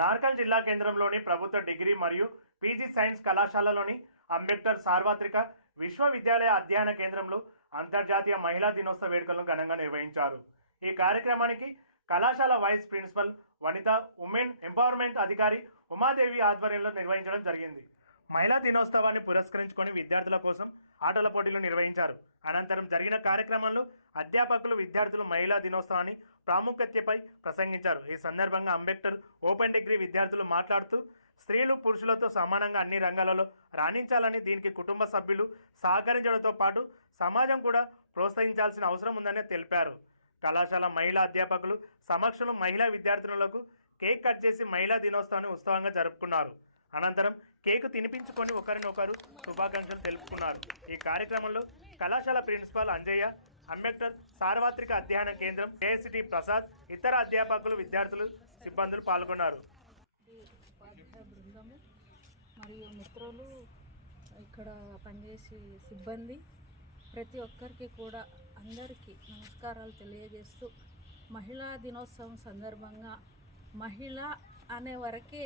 నార్కల్ జిల్లా కేంద్రంలోని ప్రభుత్వ డిగ్రీ మరియు పీజీ సైన్స్ కళాశాలలోని అంబేద్కర్ సార్వత్రిక విశ్వవిద్యాలయ అధ్యయన కేంద్రంలో అంతర్జాతీయ మహిళా దినోత్సవ వేడుకలను ఘనంగా నిర్వహించారు. ఈ కార్యక్రమానికి కళాశాల vice principal Vanitha women empowerment అధికారి ఉమాదేవి ఆధ్వర్యంలో నిర్వహించడం జరిగింది. మహిళా దినోత్సవాన్ని పురస్కరించుకొని విద్యార్థుల కోసం ఆటల పోటీలు నిర్వహించారు. అనంతరం జరిగిన కార్యక్రమంలో అధ్యాపకులు విద్యార్థులు మహిళా దినోత్సవాన్ని ప్రాముఖ్యతపై ప్రసంగించారు. ఈ సందర్భంగా అంబేద్కర్ ఓపెన్ డిగ్రీ విద్యార్థులు మాట్లాడుతూ స్త్రీలు పురుషులతో సమానంగా అన్ని రంగాలలో రాణించాలని దీనికి కుటుంబ సభ్యులు సహకరించడంతో పాటు సమాజం కూడా ప్రోత్సహించాల్సిన అవసరం ఉందని తెలిపారు. కళాశాల మహిళా అధ్యాపకులు సమక్షంలో మహిళా విద్యార్థినులకు కేక్ కట్ చేసి మహిళా దినోత్సవాన్ని ఉత్సవంగా జరుపుకున్నారు. అనంతరం కేకు తినిపించుకొని ఒకరినొకరు శుభాకాంక్షలు తెలుపుకున్నారు. ఈ కార్యక్రమంలో కళాశాల ప్రిన్సిపాల్ అంజయ్య అంబేద్కర్ సార్వత్రిక అధ్యయన కేంద్రం కేఎస్సిటి ప్రసాద్ ఇతర అధ్యాపకులు విద్యార్థులు సిబ్బందులు పాల్గొన్నారు. మరియు మిత్రులు ఇక్కడ పనిచేసే సిబ్బంది ప్రతి ఒక్కరికి కూడా అందరికీ నమస్కారాలు తెలియజేస్తూ మహిళా దినోత్సవం సందర్భంగా మహిళ అనే వరకే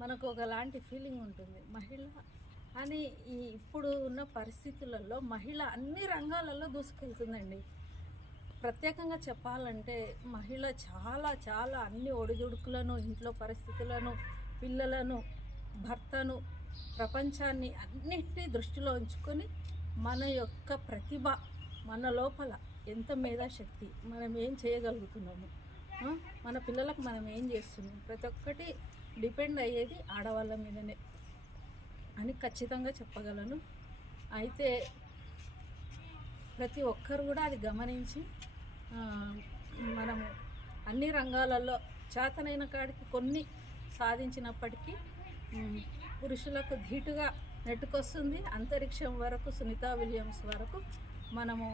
మనకు ఒకలాంటి ఫీలింగ్ ఉంటుంది. మహిళ అని ఈ ఇప్పుడు ఉన్న పరిస్థితులలో మహిళ అన్ని రంగాలలో దూసుకెళ్తుందండి. ప్రత్యేకంగా చెప్పాలంటే మహిళ చాలా చాలా అన్ని ఒడిదుడుకులను ఇంట్లో పరిస్థితులను పిల్లలను భర్తను ప్రపంచాన్ని అన్నిటినీ దృష్టిలో ఉంచుకొని మన యొక్క ప్రతిభ మన లోపల ఎంత మేధాశక్తి మనం ఏం చేయగలుగుతున్నాము? మన పిల్లలకు మనం ఏం చేస్తున్నాం? ప్రతి ఒక్కటి డిపెండ్ అయ్యేది ఆడవాళ్ళ మీదనే అని ఖచ్చితంగా చెప్పగలను. అయితే ప్రతి ఒక్కరు కూడా అది గమనించి మనము అన్ని రంగాలలో చేతనైన కాడికి కొన్ని సాధించినప్పటికీ పురుషులకు ధీటుగా నెట్టుకొస్తుంది. అంతరిక్షం వరకు సునీతా విలియమ్స్ వరకు మనము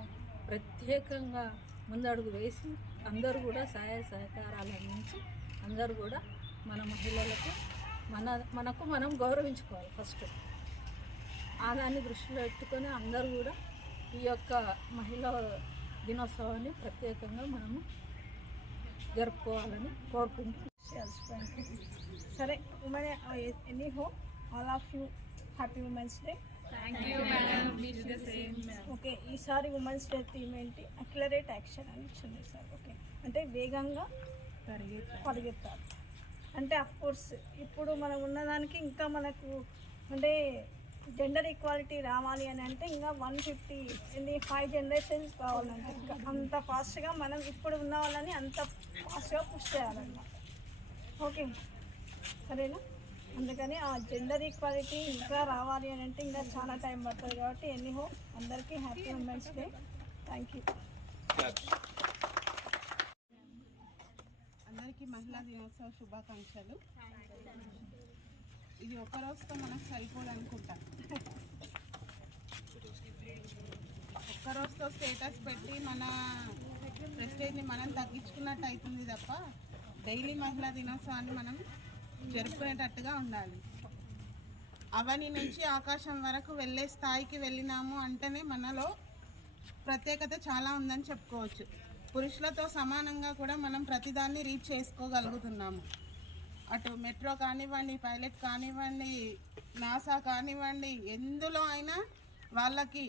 ప్రత్యేకంగా ముందడుగు వేసి అందరూ కూడా సహాయ సహకారాలు అందించి అందరూ కూడా మన మహిళలకు మన మనకు మనం గౌరవించుకోవాలి ఫస్ట్. ఆ దాన్ని దృష్టిలో పెట్టుకొని అందరూ కూడా ఈ యొక్క మహిళా దినోత్సవాన్ని ప్రత్యేకంగా మనము జరుపుకోవాలని కోరుకుంటున్నాం. సరే women anyhow all of you happy women's day. Okay ఈసారి ఉమెన్స్ డే థీమ్ ఏంటి? అక్లరేట్ యాక్షన్ అని ఇచ్చింది సార్ ఓకే. అంటే వేగంగా పరిగెత్తాలి. అంటే అఫ్ కోర్స్ ఇప్పుడు మనం ఉన్నదానికి ఇంకా మనకు అంటే జెండర్ ఈక్వాలిటీ రావాలి అని అంటే ఇంకా వన్ ఫిఫ్టీ ఎన్ని ఫైవ్ జనరేషన్స్ కావాలంటే ఇంకా అంత ఫాస్ట్గా మనం ఇప్పుడు ఉన్న వాళ్ళని అంత ఫాస్ట్గా పుష్ చేయాలన్నమాట. ఓకే సరేనా? అందుకని ఆ జెండర్ ఈక్వాలిటీ ఇంకా రావాలి అని అంటే ఇంకా చాలా టైం పడుతుంది కాబట్టి ఎనీహో అందరికీ happy women's day thank you అందరికీ మహిళా దినోత్సవ శుభాకాంక్షలు. ఇది ఒక రోజుతో మనకు సరిపోదు అనుకుంటా. ఒక్క రోజుతో స్టేటస్ పెట్టి మన ప్రెస్టేజ్ని మనం తగ్గించుకున్నట్టు అవుతుంది తప్ప డైలీ మహిళా దినోత్సవాన్ని మనం జరుపుకునేటట్టుగా ఉండాలి. అవని నుంచి ఆకాశం వరకు వెళ్ళే స్థాయికి వెళ్ళినాము అంటేనే మనలో ప్రత్యేకత చాలా ఉందని చెప్పుకోవచ్చు. పురుషులతో సమానంగా కూడా మనం ప్రతిదాన్ని రీచ్ చేసుకోగలుగుతున్నాము. అటు మెట్రో కానివ్వండి పైలట్ కానివ్వండి నాసా కానివ్వండి ఎందులో అయినా వాళ్ళకి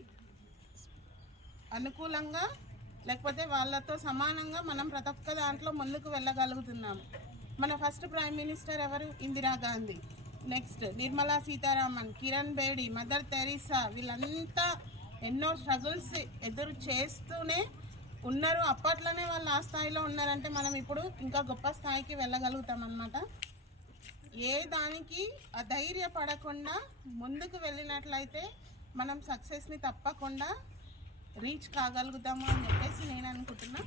అనుకూలంగా లేకపోతే వాళ్ళతో సమానంగా మనం ప్రతి ఒక్క దాంట్లో ముందుకు వెళ్ళగలుగుతున్నాము. మన ఫస్ట్ ప్రైమ్ మినిస్టర్ ఎవరు? Indira Gandhi next Nirmala Sitharaman Kiran Bedi Mother Teresa వీళ్ళంతా ఎన్నో స్ట్రగుల్స్ ఎదురు చేస్తూనే ఉన్నారు. అప్పట్లోనే వాళ్ళు ఆ స్థాయిలో ఉన్నారంటే మనం ఇప్పుడు ఇంకా గొప్ప స్థాయికి వెళ్ళగలుగుతాం అన్నమాట. ఏ దానికి అధైర్యపడకుండా ముందుకు వెళ్ళినట్లయితే మనం సక్సెస్ని తప్పకుండా రీచ్ కాగలుగుతాము అని చెప్పేసి నేను అనుకుంటున్నా.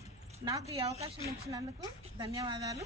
నాకు ఈ అవకాశం ఇచ్చినందుకు ధన్యవాదాలు.